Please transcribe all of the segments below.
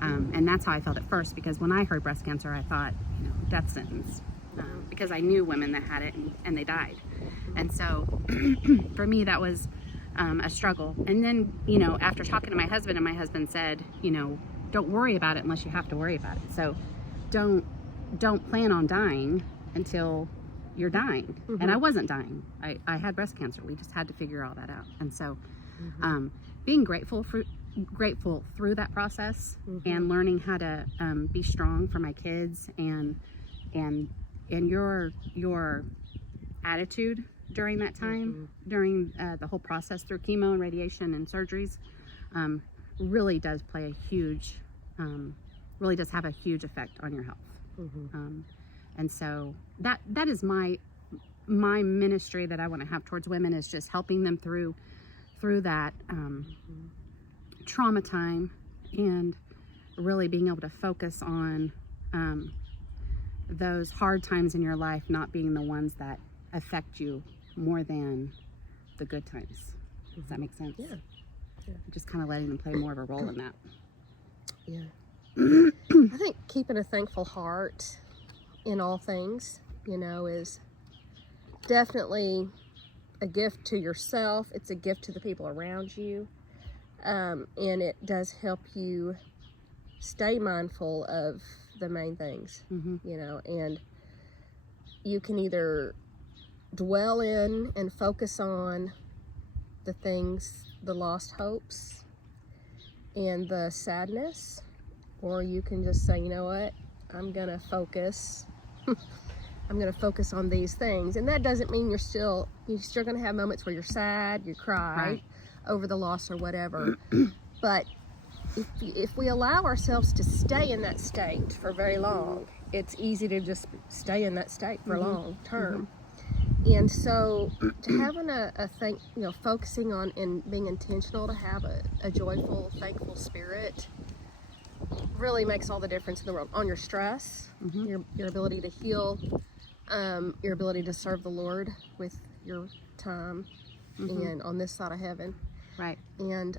And that's how I felt at first, because when I heard breast cancer, I thought, death sentence, because I knew women that had it and they died. And so for me, that was a struggle. And then, after talking to my husband, and my husband said, don't worry about it unless you have to worry about it. So don't plan on dying until you're dying. And I wasn't dying. I had breast cancer. We just had to figure all that out. And so being grateful through that process, and learning how to be strong for my kids, and your attitude during that time, during the whole process through chemo and radiation and surgeries, really does play a huge, really does have a huge effect on your health. And so that is my ministry that I want to have towards women, is just helping them through that trauma time, and really being able to focus on those hard times in your life not being the ones that affect you more than the good times. Does that make sense? Yeah. Just kind of letting them play more of a role in that. Yeah. I think keeping a thankful heart in all things, is definitely a gift to yourself. It's a gift to the people around you. And it does help you stay mindful of the main things, and you can either dwell in and focus on the things, the lost hopes and the sadness, or you can just say, you know what, I'm gonna focus on these things. And that doesn't mean you're still gonna have moments where you're sad, you cry over the loss or whatever. But if we allow ourselves to stay in that state for very long, it's easy to just stay in that state for long term. And so to having focusing on and being intentional to have a joyful, thankful spirit really makes all the difference in the world on your stress, your ability to heal, your ability to serve the Lord with your time and on this side of heaven. Right. And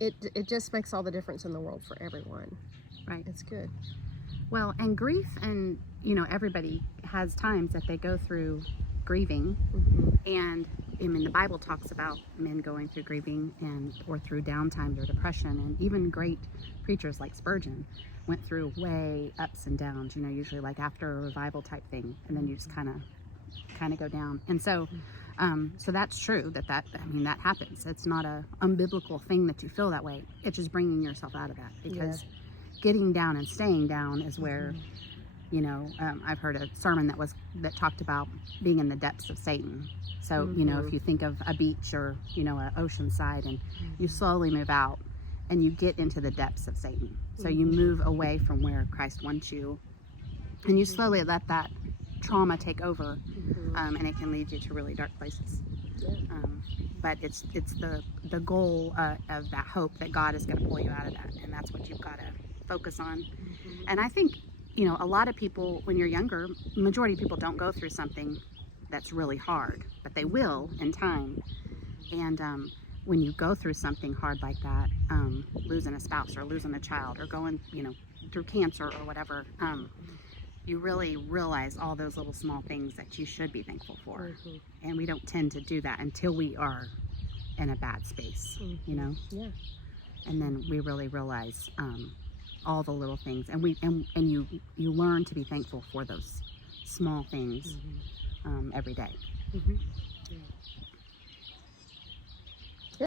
it just makes all the difference in the world for everyone. Right. It's good. Well, and grief, and everybody has times that they go through grieving, and the Bible talks about men going through grieving or through downtimes or depression, and even great preachers like Spurgeon went through way ups and downs, usually like after a revival type thing, and then you just kind of go down. And so so that's true, that happens. It's not a unbiblical thing that you feel that way. It's just bringing yourself out of that, because getting down and staying down is where I've heard a sermon that talked about being in the depths of Satan. So if you think of a beach or an ocean side, and you slowly move out and you get into the depths of Satan, so you move away from where Christ wants you, and you slowly let that trauma take over, and it can lead you to really dark places. But it's the goal of that hope that God is going to pull you out of that, and that's what you've got to focus on. And I think a lot of people, when you're younger, majority of people don't go through something that's really hard, but they will in time. And when you go through something hard like that, losing a spouse or losing a child or going through cancer or whatever, you really realize all those little small things that you should be thankful for. And we don't tend to do that until we are in a bad space, Yeah. And then we really realize all the little things, and you learn to be thankful for those small things every day.